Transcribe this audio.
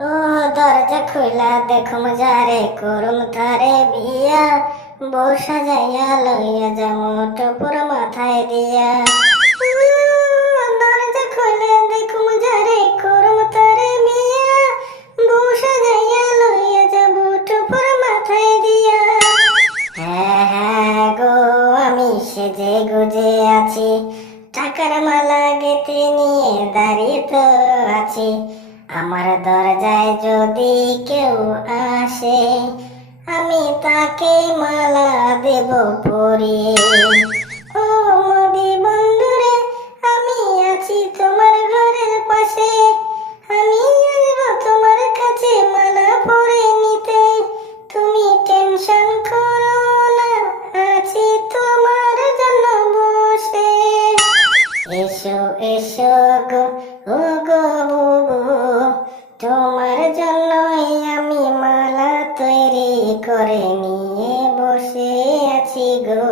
ও দরজা খুলা দেখুম যারে করুম তারে বিয়া। বউ সাজাইয়া লইয়া যামু, টুপুর মাথায় দিয়া। দরজা খুলে দেখুম যারে করুম তারে বিয়া। বউ সাজাইয়া লইয়া যাব, টুপুর মাথায় দিয়া। হ্যাঁ হ্যাঁ গো, আমি সেজে গুজে আছি। টাকার মালা গেতে নিয়ে দাঁড়িয়ে তো আছি। আমার দরজায় যদি কেউ আসে, আমি তাকে মালা দেব পরিয়ে। ও মোদি বন্ধুরে, আমি আছি তোমার ঘরের পাশে। আমি আসব তোমার কাছে মালা পরে নিতে। তুমি টেনশন করো না, আছি তোমার জন্য বসে। এসো এসো গো, ও গো করে নিয়ে বসে আছি গো।